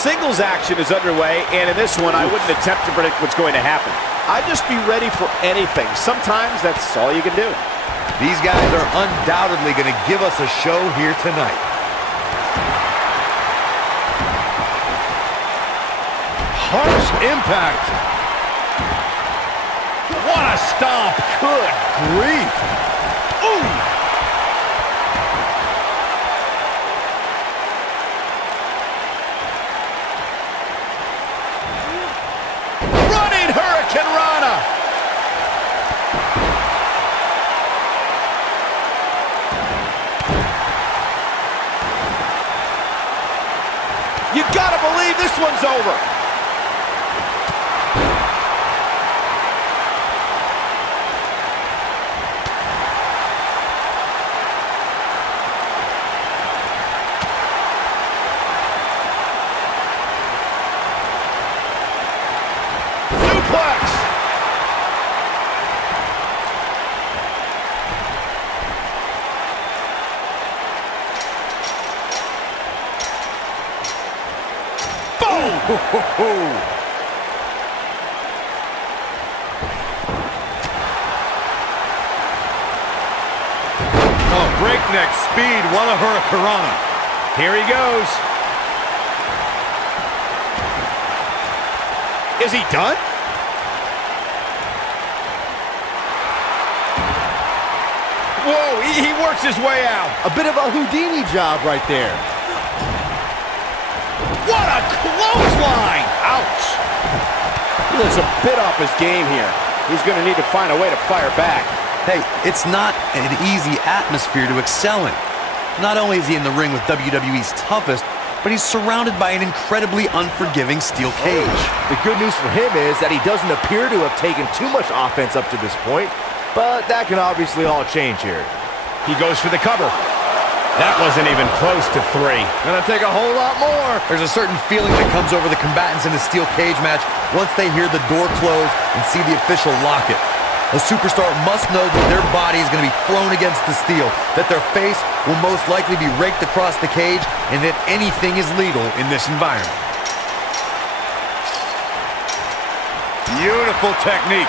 Singles action is underway, and in this one, I wouldn't attempt to predict what's going to happen. I'd just be ready for anything. Sometimes that's all you can do. These guys are undoubtedly going to give us a show here tonight. Harsh impact. What a stomp. Good grief. Ooh. You gotta believe this one's over. Suplex. Oh, breakneck speed, what a hurricanrana. Here he goes. Is he done? Whoa, he works his way out. A bit of a Houdini job right there. What a clothesline! Ouch! He looks a bit off his game here. He's going to need to find a way to fire back. Hey, it's not an easy atmosphere to excel in. Not only is he in the ring with WWE's toughest, but he's surrounded by an incredibly unforgiving steel cage. The good news for him is that he doesn't appear to have taken too much offense up to this point, but that can obviously all change here. He goes for the cover. That wasn't even close to 3. Gonna take a whole lot more. There's a certain feeling that comes over the combatants in a steel cage match once they hear the door close and see the official lock it. A superstar must know that their body is going to be thrown against the steel, that their face will most likely be raked across the cage, and that anything is legal in this environment. Beautiful technique.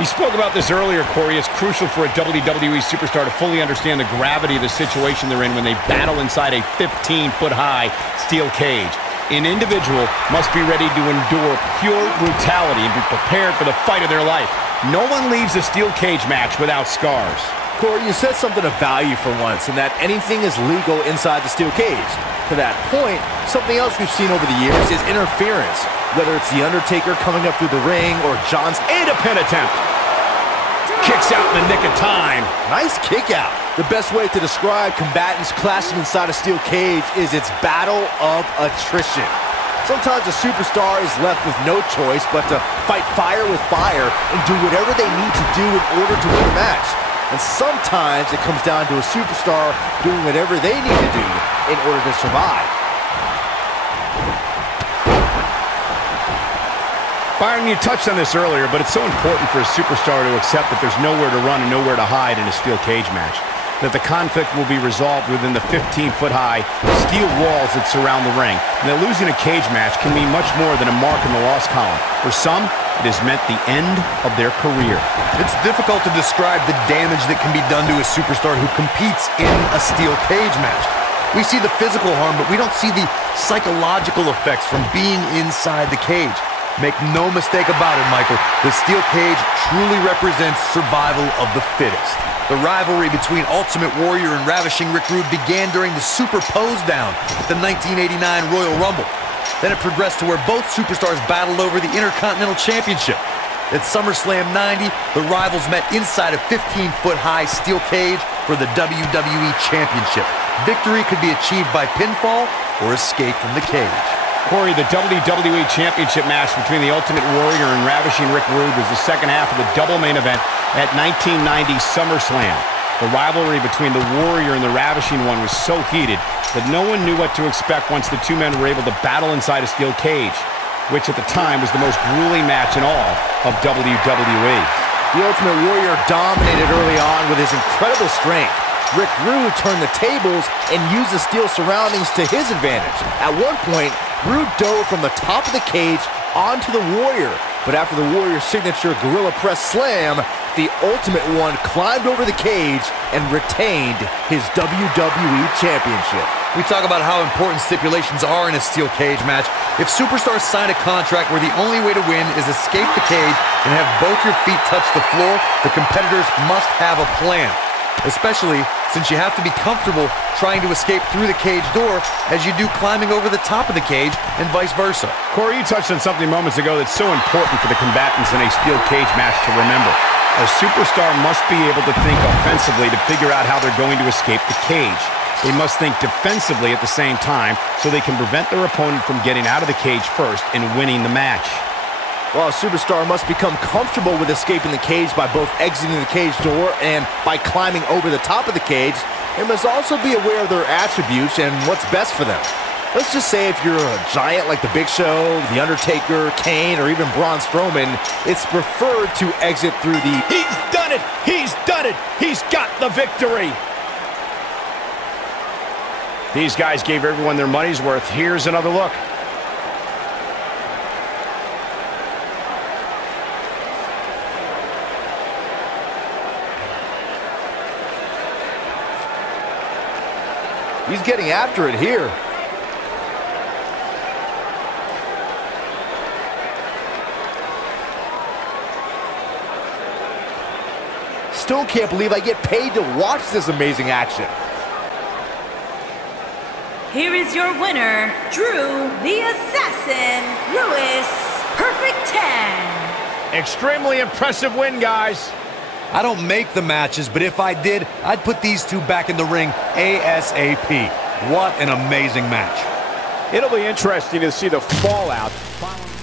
He spoke about this earlier, Corey. It's crucial for a WWE superstar to fully understand the gravity of the situation they're in when they battle inside a 15-foot-high steel cage. An individual must be ready to endure pure brutality and be prepared for the fight of their life. No one leaves a steel cage match without scars. Corey, you said something of value for once, and that anything is legal inside the steel cage. To that point, something else we've seen over the years is interference. Whether it's The Undertaker coming up through the ring or John's pin attempt. Kicks out in the nick of time. Nice kick out. The best way to describe combatants clashing inside a steel cage is its battle of attrition. Sometimes a superstar is left with no choice but to fight fire with fire and do whatever they need to do in order to win a match. And sometimes it comes down to a superstar doing whatever they need to do in order to survive. Byron, you touched on this earlier, but it's so important for a superstar to accept that there's nowhere to run and nowhere to hide in a steel cage match. That the conflict will be resolved within the 15-foot-high steel walls that surround the ring. And that losing a cage match can mean much more than a mark in the loss column. For some, it has meant the end of their career. It's difficult to describe the damage that can be done to a superstar who competes in a steel cage match. We see the physical harm, but we don't see the psychological effects from being inside the cage. Make no mistake about it, Michael, the steel cage truly represents survival of the fittest. The rivalry between Ultimate Warrior and Ravishing Rick Rude began during the Super Pose Down at the 1989 Royal Rumble. Then it progressed to where both superstars battled over the Intercontinental Championship. At SummerSlam 90, the rivals met inside a 15-foot-high steel cage for the WWE Championship. Victory could be achieved by pinfall or escape from the cage. Corey, the WWE Championship match between the Ultimate Warrior and Ravishing Rick Rude was the second half of the double main event at 1990 SummerSlam. The rivalry between the Warrior and the Ravishing One was so heated that no one knew what to expect once the two men were able to battle inside a steel cage, which at the time was the most grueling match in all of WWE. The Ultimate Warrior dominated early on with his incredible strength. Rick Rude turned the tables and used the steel surroundings to his advantage. At one point, Rude dove from the top of the cage onto the Warrior. But after the Warrior's signature Gorilla Press Slam, the Ultimate One climbed over the cage and retained his WWE Championship. We talk about how important stipulations are in a steel cage match. If superstars sign a contract where the only way to win is escape the cage and have both your feet touch the floor, the competitors must have a plan. Especially since you have to be comfortable trying to escape through the cage door as you do climbing over the top of the cage and vice versa. Corey, you touched on something moments ago that's so important for the combatants in a steel cage match to remember. A superstar must be able to think offensively to figure out how they're going to escape the cage. They must think defensively at the same time so they can prevent their opponent from getting out of the cage first and winning the match. Well, a superstar must become comfortable with escaping the cage by both exiting the cage door and by climbing over the top of the cage. They must also be aware of their attributes and what's best for them. Let's just say if you're a giant like The Big Show, The Undertaker, Kane, or even Braun Strowman, it's preferred to exit through the... He's done it! He's done it! He's got the victory! These guys gave everyone their money's worth. Here's another look. He's getting after it here. Still can't believe I get paid to watch this amazing action. Here is your winner, Drew the Assassin Lewis. Perfect 10. Extremely impressive win, guys. I don't make the matches, but if I did, I'd put these two back in the ring ASAP. What an amazing match. It'll be interesting to see the fallout following